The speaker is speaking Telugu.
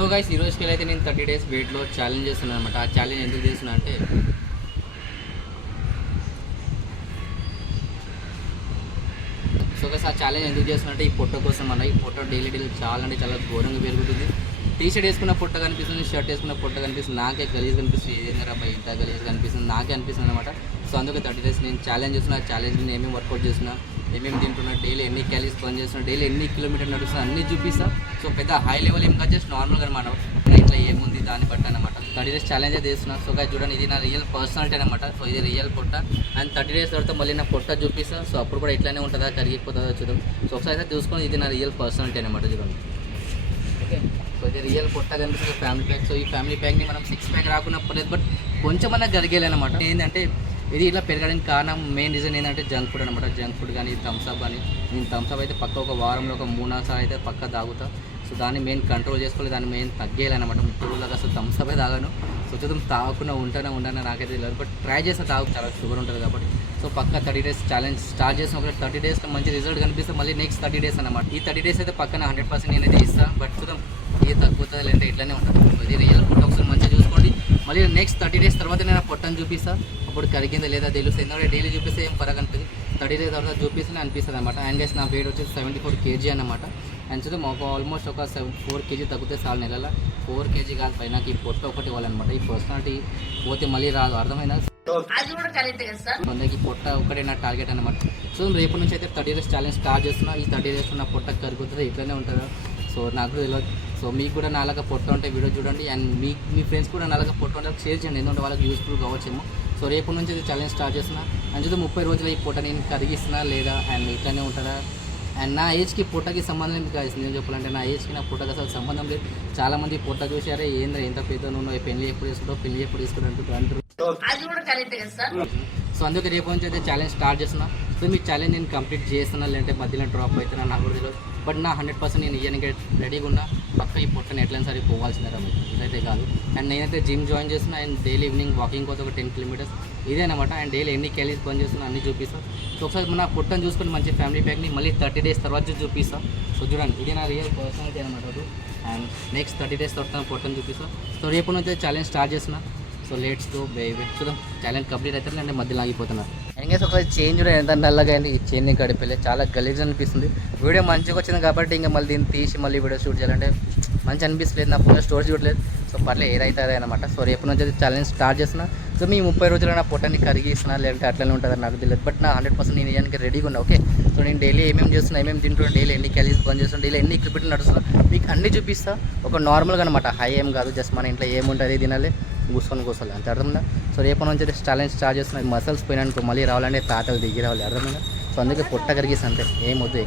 సో గైస్ ఈ రోజుకి అయితే నేను 30 days వెయిట్లో ఛాలెంజ్ చేస్తున్నాను అనమాట. ఆ ఛాలెంజ్ ఎందుకు చేస్తున్నా అంటే సో గైస్ ఆ ఛాలెంజ్ ఎందుకు చేస్తున్నా అంటే ఈ పొట్ట కోసం అన్న. ఈ పొట్ట డైలీ చాలా అంటే చాలా ఘోరంగా పెరుగుతుంది. టీ షర్ట్ వేసుకున్న పొట్ట కనిపిస్తుంది, షర్ట్ వేసుకున్న పొట్ట కనిపిస్తుంది, నాకే గలీజ్ కనిపిస్తుంది. ఏదైనా రాబాయి ఇంత గలీజ్ కనిపిస్తుంది నాకే అనిపిస్తుంది అనమాట. సో అందుకే 30 days నేను ఛాలెంజ్ చేస్తున్నా. ఆ ఛాలెంజ్ నేను ఏమేమి వర్కౌట్ చేస్తున్నా, ఏమేమి తింటున్నా, డైలీ ఎన్ని క్యాలీస్ బర్న్ చేస్తున్నా, డైలీ ఎన్ని కిలోమీటర్ నడుస్తున్నా అన్నీ చూపిస్తా. సో పెద్ద హై లెవెల్ ఏం కాదు, జస్ట్ నార్మల్గా అనమాట. ఇట్లా ఏముంది దాన్ని బట్టి అనమాట 30 days ఛాలెంజ్ చేస్తున్నా. సో గాయ్స్ చూడండి, ఇది నా రియల్ పర్సనాలిటీ అనమాట. సో ఇది రియల్ పొట్ట. అండ్ 30 days తర్వాత మళ్ళీ నా పొట్ట చూపిస్తా. సో అప్పుడు కూడా ఇట్లానే ఉంటుందా, కరిగిపోతుందా చూద్దాం. సో ఒకసారి అయితే చూసుకొని ఇది నా రియల్ పర్సనాలిటీ అనమాట. చూడండి, ఓకే. సో ఇది రియల్ పొట్ట కనిపిస్తుంది ఫ్యామిలీ ప్యాక్. సో ఈ ఫ్యామిలీ ప్యాక్ని మనం 6 pack రాకుండా పర్లేదు, బట్ కొంచెమన్నా జరిగేయాలన్నమాట. ఏంటంటే ఇది ఇట్లా పెరగడానికి కారణం మెయిన్ రీజన్ ఏంటంటే జంక్ ఫుడ్ అనమాట. జంక్ ఫుడ్ కానీ థమ్స్అప్ కానీ, నేను థమ్స్అప్ అయితే పక్క ఒక వారంలో ఒక 3-4 సార్లు అయితే పక్క తాగుతా. సో దాన్ని మెయిన్ కంట్రోల్ చేసుకోవాలి, దాన్ని మెయిన్ తగ్గేయాలన్నమాట. ముఖ్యంగా అసలు థమ్స్అప్ తాగాను. సో చూద్దాం తాగకుండా ఉంటానా నాకైతే తెలియదు, బట్ ట్రై చేస్తే తాగు, చాలా షుగర్ ఉంటుంది కాబట్టి. సో పక్క 30 days ఛాలెంజ్ స్టార్ట్ చేసిన ఒక 30 days మంచి రిజల్ట్ కనిపిస్తే మళ్ళీ నెక్స్ట్ 30 days అనమాట. ఈ 30 days అయితే పక్కన 100% నేనైతే ఇస్తాను, బట్ చూద్దాం ఇది తగ్గుతుంది లేదంటే ఇట్లానే ఉంటుంది. ఇది రియల్ పొట్ట ఒకసారి మంచిగా చూసుకోండి. మళ్ళీ నెక్స్ట్ 30 days తర్వాత నేను పొట్టను చూపిస్తాను. అప్పుడు కరిగిందా లేదా తెలుస్తుంది. ఎందుకంటే డైలీ చూపిస్తే ఏం ఫరక్ అనిపిస్తుంది, 30 days తర్వాత చూపిస్తే అనిపిస్తుంది అనమాట. అండ్ గైస్ నా వెయిట్ వచ్చేసి 74 kg అనమాట. అండ్ చూద్దాం ఒక ఆల్మోస్ట్ ఒక 4 kg తగ్గితే చాలు నెలల. 4 kg కాదు పైన ఈ పొట్ట ఒకటి ఇవ్వాలన్నమాట. ఈ పర్సనాలిటీ పోతే మళ్ళీ రాదు, అర్థమైనా. కొందరికి పొట్ట ఒకటే నా టార్గెట్ అనమాట. సో రేపటి నుంచి అయితే 30 days ఛాలెంజ్ స్టార్ట్ చేస్తున్నా. ఈ 30 days నా పొట్ట కరుగుతుంది, ఇట్లనే ఉంటుందా. సో నాకు తెలియదు. సో మీకు కూడా నాలాగా పొట్ట ఉంటే వీడియో చూడండి. అండ్ మీ ఫ్రెండ్స్ కూడా నాలాగా పొట్ట ఉంటే షేర్ చేయండి, ఎందుకంటే వాళ్ళకి యూస్ఫుల్ కావచ్చేమో. సో రేపటి నుంచి అయితే ఛాలెంజ్ స్టార్ట్ చేస్తున్నా. అండ్ చూద్దాం 30 రోజులు ఈ పొట్ట నేను కరిగిస్తున్నా లేదా, అండ్ ఇట్లనే ఉంటుందా. అండ్ నా ఏజ్కి పొట్టకి సంబంధం లేదు కాదు, నేను చెప్పాలంటే నా ఏజ్కి నా పొట్టకి అసలు సంబంధం లేదు. చాలామంది పొట్ట చూసారే ఏంద్రా ఎంత పెద్ద నువ్వు, పెళ్లి ఎప్పుడు వేసుకుంటావు, పెళ్లి ఎప్పుడు వేసుకుంటావు అంటారు. సో అందుకే రేపు నుంచి అయితే ఛాలెంజ్ స్టార్ట్ చేస్తున్నా. సో మీ ఛాలెంజ్ నేను కంప్లీట్ చేస్తున్నా, లేదంటే మధ్యలో డ్రాప్ అవుతున్నా నాకు కూడా తెలియదు. బట్ నా 100% నేను ఇయ్యడానికి రెడీగా ఉన్నా. పక్క ఈ పొట్టని ఎట్లయినా సరే పోవాల్సిందే రమ్మ, ఇదైతే కాదు. అండ్ నేనైతే జిమ్ జాయిన్ చేస్తున్నా. అండ్ డైలీ ఈవినింగ్ వాకింగ్ కోసం ఒక 10 kilometers ఇదే అనమాట. అండ్ డైలీ ఎన్ని క్యాలీస్ బంద్ చేస్తున్నా అన్నీ చూపిస్తాను. సో ఒకసారి నా పొట్టని చూసుకొని మంచి ఫ్యామిలీ ప్యాక్ని మళ్ళీ 30 days తర్వాత చూపిస్తాను. సో చూడండి, ఇది నా రియల్ పర్సనాలిటీ అనమాట. అండ్ నెక్స్ట్ 30 days తర్వాత పొట్టని చూపిస్తాను. సో రేపు నుంచి ఛాలెంజ్ స్టార్ట్ చేస్తున్నా. So let's go baby. చూద్దాం ఛాలెంజ్ కంప్లీట్ అవుతుంది అంటే మధ్యలో ఆగిపోతున్నా. ఎంగేస్ ఒకసారి చేంజ్ కూడా ఎంత నల్లగా అయింది. ఈ చైన్ని గడిపేలే చాలా గలీజ్ అనిపిస్తుంది. వీడియో మంచిగా వచ్చింది కాబట్టి ఇంకా మళ్ళీ దీన్ని తీసి మళ్ళీ వీడియో షూట్ చేయాలంటే మంచి అనిపిస్తలేదు. నా ఫోన్లో స్టోర్ చూడలేదు. సో పర్లేదు ఏదైతే అదే అనమాట. సో రేపు నుంచి అయితే ఛాలెంజ్ స్టార్ట్ చేస్తున్నా. సో మీ 30 రోజులు నా పొట్టని కరిగిస్తున్నా, లేదంటే అట్లనే ఉంటుందని నాకు తెలియదు. బట్ నా 100% నేను ఇవ్వడానికి రెడీగా ఉన్నా. ఓకే. సో నేను డైలీ ఏమేమి చేస్తున్నా, ఏమేమి తింటున్నా, డైలీ ఎన్ని క్యాలీస్ బంద్ చేస్తున్నా, డైలీ ఎన్ని కిలోమీటర్లు నడుస్తున్నా, మీకు అన్నీ చూపిస్తా. ఒక నార్మల్గా అనమాట, హై ఏం కాదు. జస్ట్ మన ఇంట్లో ఏముంటుంది తినాలి, కూర్చోాలి అంతే, అర్థమైందా. సో రేపు నుంచి అయితే ఛాలెంజ్ స్టార్ట్ చేస్తున్నా. మసల్స్ పోయినానుకో మళ్ళీ రావాలంటే తాతలు దిగి రావాలి, అర్థమైందా. సో అందుకే పొట్ట కరిగిస్తా అంతే, ఏమొద్దు.